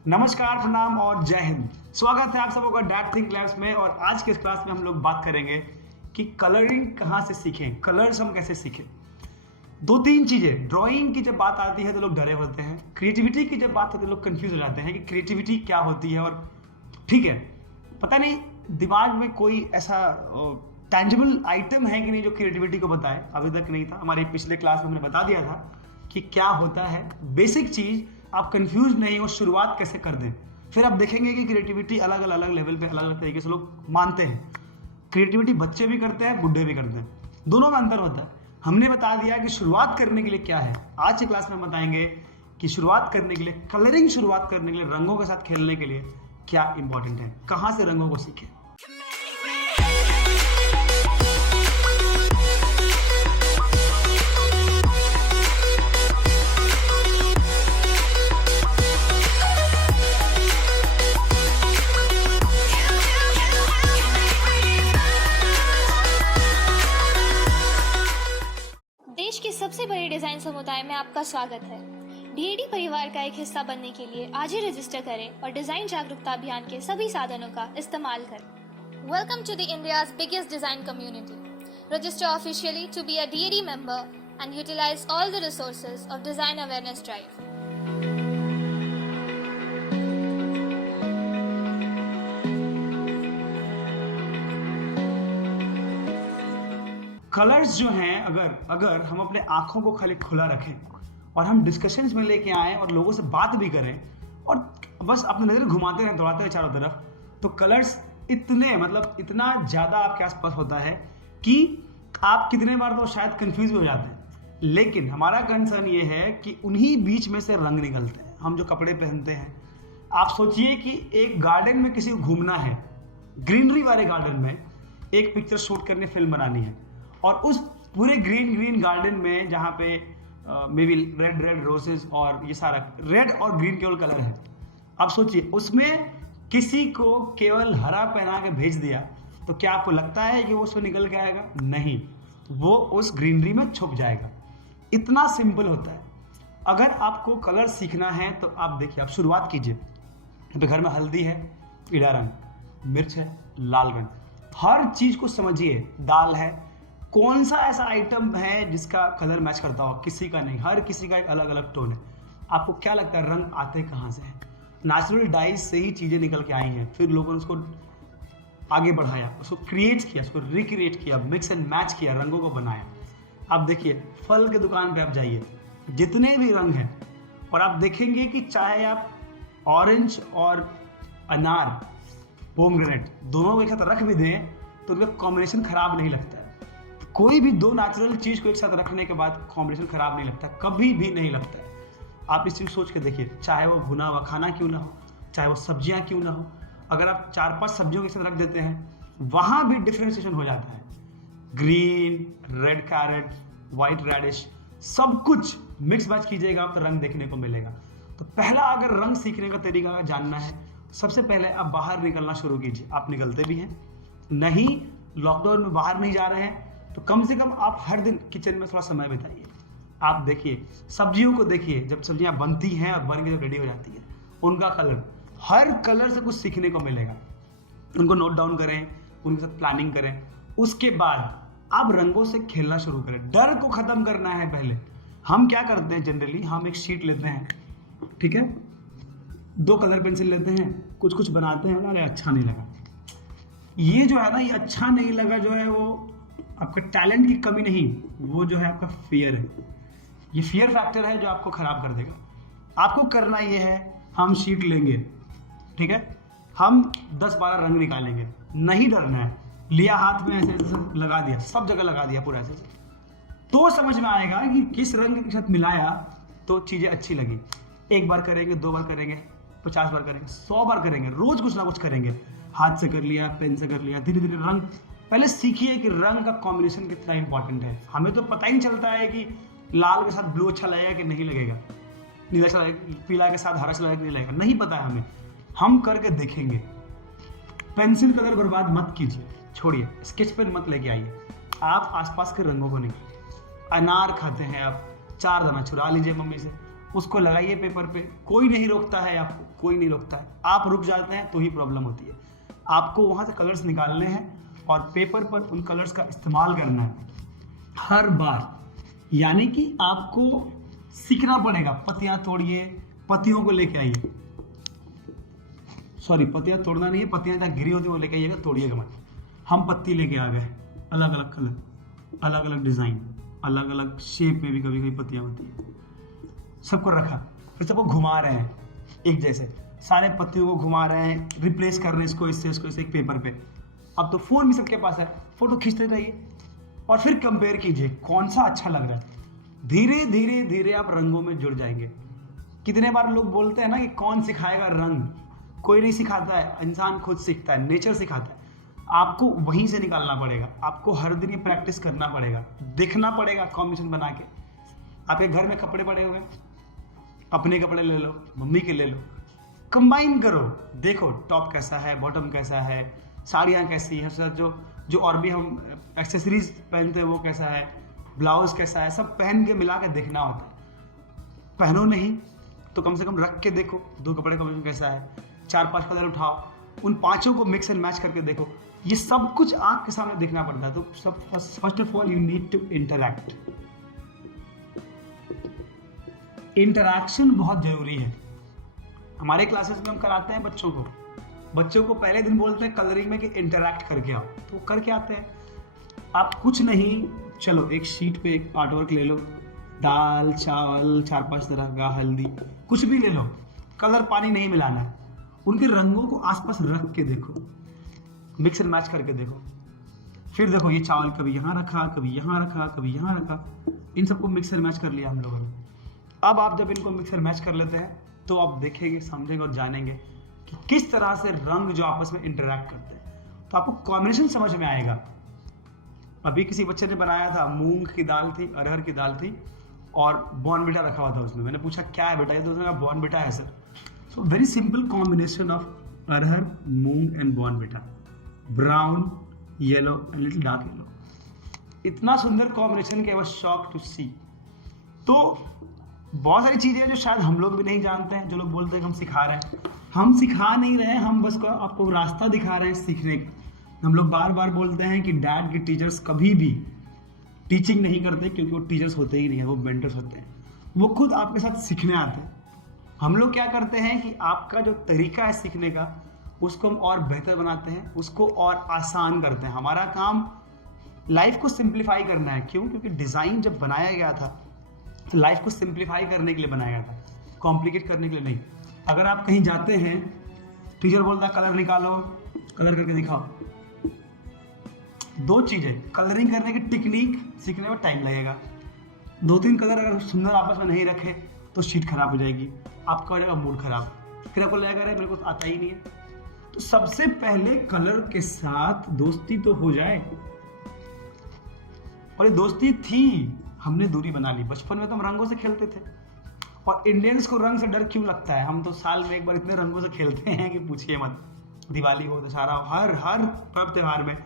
नमस्कार, प्रणाम और जय हिंद। स्वागत है आप सबों का डैट थिंक लैब्स में। और आज के इस क्लास में हम लोग बात करेंगे कि कलरिंग कहाँ से सीखें, कलर्स हम कैसे सीखें। दो तीन चीजें, ड्राइंग की जब बात आती है तो लोग डरे होते हैं, क्रिएटिविटी की जब बात होती है तो लोग कंफ्यूज हो जाते हैं कि क्रिएटिविटी क्या होती है। और ठीक है, पता नहीं दिमाग में कोई ऐसा टैंजिबल आइटम है कि नहीं जो क्रिएटिविटी को बताए। अभी तक नहीं था। हमारे पिछले क्लास में हमने बता दिया था कि क्या होता है बेसिक चीज। आप कंफ्यूज नहीं हो, शुरुआत कैसे कर दें। फिर आप देखेंगे कि क्रिएटिविटी अलग अलग लेवल पे अलग अलग तरीके से लोग मानते हैं। क्रिएटिविटी बच्चे भी करते हैं, बुढ़े भी करते हैं, दोनों में अंतर होता है। हमने बता दिया कि शुरुआत करने के लिए क्या है। आज की क्लास में हम बताएंगे कि शुरुआत करने के लिए, कलरिंग शुरुआत करने के लिए, रंगों के साथ खेलने के लिए क्या इंपॉर्टेंट है, कहाँ से रंगों को सीखें। देश के सबसे बड़े डिजाइन समुदाय में आपका स्वागत है। डीएडी परिवार का एक हिस्सा बनने के लिए आज ही रजिस्टर करें और डिजाइन जागरूकता अभियान के सभी साधनों का इस्तेमाल करें। Welcome to the India's biggest design community. Register officially to be a DAD member and utilise all the resources of design awareness drive. Colours जो हैं, अगर हम अपने आंखों को खाली खुला रखें और हम डिस्कशंस में लेके आएँ और लोगों से बात भी करें और बस अपनी नज़र घुमाते रहें, दौड़ाते हैं चारों तरफ, तो कलर्स इतना ज़्यादा आपके आसपास होता है कि आप कितने बार तो शायद कंफ्यूज भी हो जाते हैं। लेकिन हमारा कंसर्न ये है कि उन्हीं बीच में से रंग निकलते हैं। हम जो कपड़े पहनते हैं, आप सोचिए कि एक गार्डन में किसी को घूमना है, ग्रीनरी वाले गार्डन में एक पिक्चर शूट करने, फिल्म बनानी है, और उस पूरे ग्रीन गार्डन में जहाँ पे मे बी रेड रोजेस और ये सारा रेड और ग्रीन केवल कलर है। अब सोचिए उसमें किसी को केवल हरा पहना के भेज दिया तो क्या आपको लगता है कि वो उसमें निकल के आएगा? नहीं, वो उस ग्रीनरी में छुप जाएगा। इतना सिंपल होता है। अगर आपको कलर सीखना है तो आप देखिए, आप शुरुआत कीजिए। तो घर में हल्दी है, पीला रंग, मिर्च है, लाल रंग, हर चीज को समझिए। दाल है, कौन सा ऐसा आइटम है जिसका कलर मैच करता हो? किसी का नहीं, हर किसी का एक अलग अलग टोन है। आपको क्या लगता है रंग आते कहाँ से हैं? नेचुरल डाइज से ही चीज़ें निकल के आई हैं। फिर लोगों ने उसको आगे बढ़ाया, उसको क्रिएट किया, उसको रिक्रिएट किया, मिक्स एंड मैच किया, रंगों को बनाया। आप देखिए, फल के दुकान पे आप जाइए, जितने भी रंग हैं, और आप देखेंगे कि चाहे आप ऑरेंज और अनार, पोमग्रेनेट दोनों को एक साथ रख भी दें तो उनका कॉम्बिनेशन खराब नहीं लगता है। कोई भी दो नेचुरल चीज़ को एक साथ रखने के बाद कॉम्बिनेशन खराब नहीं लगता, कभी भी नहीं लगता है। आप इस चीज़ सोच के देखिए, चाहे वो भुना हुआ खाना क्यों ना हो, चाहे वो सब्जियां क्यों ना हो, अगर आप 4-5 सब्जियों के साथ रख देते हैं, वहाँ भी डिफ्रेंशिएशन हो जाता है। Green, red carrot, white radish, सब कुछ मिक्स मैच कीजिएगा आप तो रंग देखने को मिलेगा। तो पहला, अगर रंग सीखने का तरीका जानना है, सबसे पहले आप बाहर निकलना शुरू कीजिए। आप निकलते भी हैं नहीं, लॉकडाउन में बाहर नहीं जा रहे हैं, तो कम से कम आप हर दिन किचन में थोड़ा समय बिताइए। आप देखिए, सब्जियों को देखिए, जब सब्जियां बनती हैं और बन के जब रेडी हो जाती है, उनका कलर, हर कलर से कुछ सीखने को मिलेगा। उनको नोट डाउन करें, उनके साथ प्लानिंग करें। उसके बाद आप रंगों से खेलना शुरू करें। डर को खत्म करना है। पहले हम क्या करते हैं, जनरली हम एक शीट लेते हैं, ठीक है, 2 कलर पेंसिल लेते हैं, कुछ बनाते हैं, अरे अच्छा नहीं लगा। ये जो है ना, ये अच्छा नहीं लगा जो है, वो आपका टैलेंट की कमी नहीं, वो जो है आपका फियर है। ये फियर फैक्टर है जो आपको खराब कर देगा। आपको करना ये है, हम शीट लेंगे, ठीक है, हम 10-12 रंग निकालेंगे, नहीं डरना है। लिया हाथ में, ऐसे ऐसे लगा दिया, सब जगह लगा दिया पूरा ऐसे, तो समझ में आएगा कि किस रंग के साथ मिलाया तो चीज़ें अच्छी लगी। 1 बार करेंगे, 2 बार करेंगे, 50 बार करेंगे, 100 बार करेंगे, रोज कुछ ना कुछ करेंगे। हाथ से कर लिया, पेन से कर लिया, धीरे धीरे रंग। पहले सीखिए कि रंग का कॉम्बिनेशन कितना इंपॉर्टेंट है। हमें तो पता ही नहीं चलता है कि लाल के साथ ब्लू अच्छा लगेगा कि नहीं लगेगा, नीला अच्छा लगेगा, पीला के साथ हरा अच्छा लगेगा कि नहीं लगेगा, नहीं पता है हमें। हम करके देखेंगे। पेंसिल कलर बर्बाद मत कीजिए, छोड़िए, स्केच पेन मत लेके आइए, आप आसपास के रंगों को निकालिए। अनार खाते हैं आप, 4 दाना चुरा लीजिए मम्मी से, उसको लगाइए पेपर पे, कोई नहीं रोकता है आपको, कोई नहीं रोकता है। आप रुक जाते हैं तो ही प्रॉब्लम होती है। आपको वहाँ से कलर्स निकालने हैं और पेपर पर उन कलर्स का इस्तेमाल करना है हर बार। यानी कि आपको सीखना पड़ेगा। पत्तियाँ तोड़िए, पत्तियों को लेके आइए, सॉरी पत्तियाँ तोड़ना नहीं है, पत्तियाँ जहाँ गिरी होती है वो लेके आइएगा, तोड़िएगा मत। हम पत्ती लेके आ गए, अलग अलग कलर, अलग अलग डिज़ाइन, अलग अलग शेप में भी कभी कभी पत्तियाँ होती है। सबको रखा, फिर सबको घुमा रहे हैं एक जैसे, सारे पत्तियों को घुमा रहे हैं, रिप्लेस कर रहे हैं इसको इससे एक पेपर पे। अब तो फ़ोन भी सबके पास है, फ़ोटो खींचते रहिए और फिर कंपेयर कीजिए कौन सा अच्छा लग रहा है। धीरे धीरे धीरे आप रंगों में जुड़ जाएंगे। कितने बार लोग बोलते हैं ना कि कौन सिखाएगा रंग, कोई नहीं सिखाता है, इंसान खुद सीखता है, नेचर सिखाता है। आपको वहीं से निकालना पड़ेगा, आपको हर दिन ये प्रैक्टिस करना पड़ेगा, देखना पड़ेगा कॉम्बिनेशन बना के। आपके घर में कपड़े पड़े हुए, अपने कपड़े ले लो, मम्मी के ले लो, कंबाइन करो, देखो टॉप कैसा है, बॉटम कैसा है, साड़ियाँ कैसी हैं, जो और भी हम एक्सेसरीज पहनते हैं वो कैसा है, ब्लाउज कैसा है, सब पहन के मिला के देखना होता है। पहनो नहीं तो कम से कम रख के देखो, दो कपड़े कॉम्बिनेशन कैसा है, 4-5 कलर उठाओ, उन पांचों को मिक्स एंड मैच करके देखो। ये सब कुछ आंख के सामने देखना पड़ता है। तो सब first of all you need to interact. Interaction बहुत जरूरी है। हमारे क्लासेस में हम कराते हैं बच्चों को पहले दिन बोलते हैं कलरिंग में कि इंटरैक्ट करके आओ, तो वो करके आते हैं। आप कुछ नहीं, चलो एक शीट पे एक आर्ट वर्क ले लो, दाल चावल 4-5 तरह का, हल्दी, कुछ भी ले लो, कलर पानी नहीं मिलाना है, उनके रंगों को आसपास रख के देखो, मिक्स एंड मैच करके देखो। फिर देखो ये चावल कभी यहाँ रखा, कभी यहाँ रखा, कभी यहाँ रखा, इन सबको मिक्स एंड मैच कर लिया हम लोगों ने। अब आप जब इनको मिक्स एंड मैच कर लेते हैं तो आप देखेंगे, समझेंगे और जानेंगे कि किस तरह से रंग जो आपस में इंटरैक्ट करते हैं, तो आपको कॉम्बिनेशन समझ में आएगा। अभी किसी बच्चे ने बनाया था, मूंग की दाल थी, अरहर की दाल थी और बॉर्नविटा रखा हुआ था उसमें। मैंने पूछा क्या है बेटा, ये तो उसने कहा बॉर्नविटा है sir. So very simple combination of arhar, moong and Bournvita, brown, yellow and little dark yellow. इतना सुंदर कॉम्बिनेशन के, आई वाज शॉक्ड टू सी। तो बहुत सारी चीज़ें हैं जो शायद हम लोग भी नहीं जानते हैं। जो लोग बोलते हैं कि हम सिखा रहे हैं, हम सिखा नहीं रहे हैं, हम बस आपको रास्ता दिखा रहे हैं सीखने का। हम लोग बार बार बोलते हैं कि डैड के टीचर्स कभी भी टीचिंग नहीं करते, क्योंकि वो टीचर्स होते ही नहीं है, वो मेंटर्स होते हैं। वो खुद आपके साथ सीखने आते हैं। हम लोग क्या करते हैं कि आपका जो तरीका है सीखने का, उसको हम और बेहतर बनाते हैं, उसको और आसान करते हैं। हमारा काम लाइफ को सिंप्लीफाई करना है। क्यों? क्योंकि डिज़ाइन जब बनाया गया था तो लाइफ को सिंप्लीफाई करने के लिए बनाया गया था, कॉम्प्लिकेट करने के लिए नहीं। अगर आप कहीं जाते हैं, टीचर बोलता है कलर निकालो, कलर करके दिखाओ। दो चीज़ें, कलरिंग करने की टेक्निक सीखने में टाइम लगेगा। 2-3 कलर अगर सुंदर आपस में नहीं रखे तो शीट खराब हो जाएगी, आपका हो जाएगा मूड खराब, फिर आपको लगेगा अरे मेरे को आता ही नहीं है। तो सबसे पहले कलर के साथ दोस्ती तो हो जाए, और ये दोस्ती थी, हमने दूरी बना ली। बचपन में तो हम रंगों से खेलते थे, और इंडियंस को रंग से डर क्यों लगता है? हम तो साल में एक बार इतने रंगों से खेलते हैं कि पूछिए मत। दिवाली हो, दशहरा हो, हर पर्व त्योहार में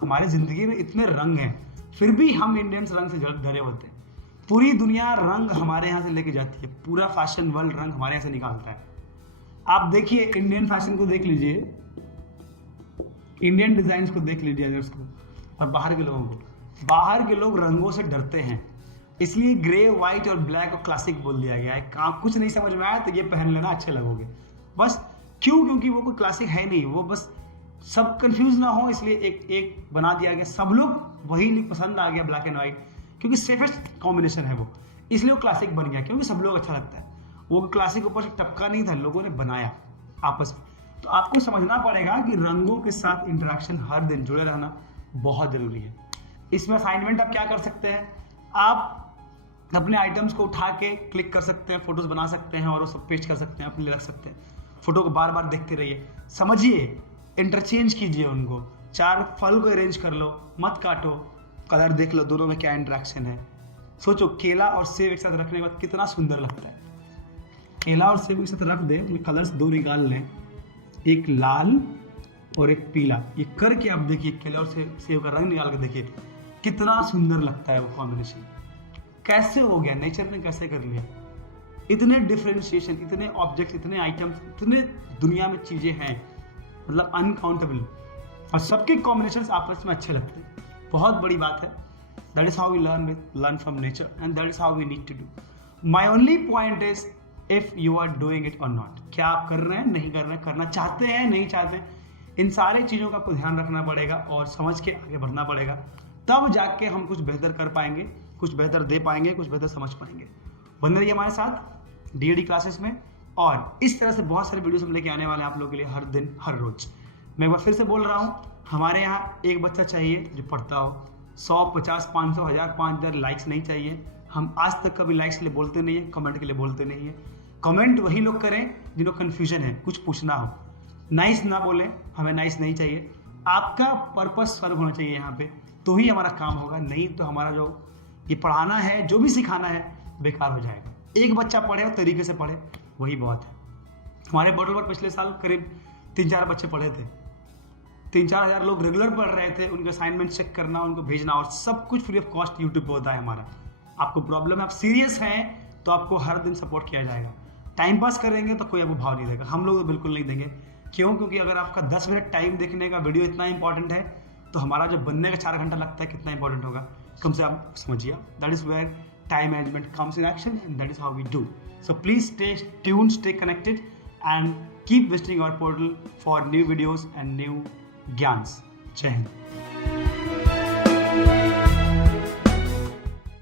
हमारी ज़िंदगी में इतने रंग हैं, फिर भी हम इंडियंस रंग से डरे होते हैं। पूरी दुनिया रंग हमारे यहाँ से लेके जाती है, पूरा फैशन वर्ल्ड रंग हमारे यहाँ से निकालता है। आप देखिए इंडियन फैशन को देख लीजिए, इंडियन डिज़ाइंस को देख लीजिए अगर उसको, और बाहर के लोगों को। बाहर के लोग रंगों से डरते हैं, इसलिए ग्रे, व्हाइट और ब्लैक को क्लासिक बोल दिया गया है। कुछ नहीं समझ में आया तो ये पहन लेना, अच्छे लगोगे बस। क्यों? क्योंकि वो कोई क्लासिक है नहीं, वो बस सब कंफ्यूज ना हो इसलिए एक बना दिया गया। सब लोग वही पसंद आ गया, ब्लैक एंड व्हाइट, क्योंकि सेफेस्ट कॉम्बिनेशन है वो, इसलिए वो क्लासिक बन गया, क्योंकि सब लोग अच्छा लगता है। वो क्लासिक ऊपर से टपका नहीं था, लोगों ने बनाया आपस में। तो आपको समझना पड़ेगा कि रंगों के साथ इंटरेक्शन हर दिन जुड़े रहना बहुत ज़रूरी है। इसमें असाइनमेंट आप क्या कर सकते हैं, आप अपने आइटम्स को उठा के क्लिक कर सकते हैं, फोटोज बना सकते हैं और वो सब पेस्ट कर सकते हैं, अपने लिए रख सकते हैं। फोटो को बार बार देखते रहिए, समझिए, इंटरचेंज कीजिए उनको। 4 फल को अरेंज कर लो, मत काटो, कलर देख लो दोनों में क्या इंटरेक्शन है। सोचो केला और सेब एक साथ रखने के बाद कितना सुंदर लगता है। केला और सेब एक साथ रख दे, कलर्स 2 निकाल लें, एक लाल और एक पीला, ये करके आप देखिए, केला और सेब का रंग निकाल के देखिए कितना सुंदर लगता है वो कॉम्बिनेशन। कैसे हो गया? नेचर ने कैसे कर लिया? इतने डिफरेंशिएशन, इतने ऑब्जेक्ट्स, इतने आइटम्स, इतने दुनिया में चीज़ें हैं, मतलब अनकाउंटेबल, और सबके कॉम्बिनेशंस आपस में अच्छे लगते हैं। बहुत बड़ी बात है। That is how we learn from nature and that is how we need to do. My only point is if you are doing it or not, क्या आप कर रहे हैं, नहीं कर रहे हैं, करना चाहते हैं, नहीं चाहते, इन सारे चीज़ों का आपको ध्यान रखना पड़ेगा और समझ के आगे बढ़ना पड़ेगा, तब जाके हम कुछ बेहतर कर पाएंगे, कुछ बेहतर दे पाएंगे, कुछ बेहतर समझ पाएंगे। बने रहिए हमारे साथ डीएडी क्लासेस में, और इस तरह से बहुत सारे वीडियोस हम लेके आने वाले हैं आप लोगों के लिए हर दिन, हर रोज। मैं एक बार फिर से बोल रहा हूँ, हमारे यहाँ एक बच्चा चाहिए जो पढ़ता हो, 100, 50, 500, 1000, 5000 लाइक्स नहीं चाहिए। हम आज तक कभी लाइक्स के लिए बोलते नहीं है, कमेंट के लिए बोलते नहीं है। कमेंट वही लोग करें जिनको कन्फ्यूजन है, कुछ पूछना हो। नाइस ना बोले, हमें नाइस नहीं चाहिए। आपका पर्पस सर्व होना चाहिए यहाँ पे, तो ही हमारा काम होगा, नहीं तो हमारा जो ये पढ़ाना है, जो भी सिखाना है, बेकार हो जाएगा। एक बच्चा पढ़े और तरीके से पढ़े, वही बहुत है। हमारे बोर्ड पर पिछले साल करीब 3-4 बच्चे पढ़े थे, 3-4 हज़ार लोग रेगुलर पढ़ रहे थे। उनके असाइनमेंट चेक करना, उनको भेजना, और सब कुछ फ्री ऑफ कॉस्ट यूट्यूब पे होता है हमारा। आपको प्रॉब्लम है, आप सीरियस हैं, तो आपको हर दिन सपोर्ट किया जाएगा। टाइम पास करेंगे तो कोई आपको भाव नहीं देगा, हम लोग तो बिल्कुल नहीं देंगे। क्यों? क्योंकि अगर आपका 10 मिनट टाइम देखने का वीडियो इतना इंपॉर्टेंट है, तो हमारा जो बनने का 4 घंटा लगता है कितना इंपॉर्टेंट होगा, कम से आप समझिए। That is where time management comes in action and that is how we do. So please stay tuned, stay connected and keep visiting our portal for new videos and new ज्ञान्स। जय हिंद।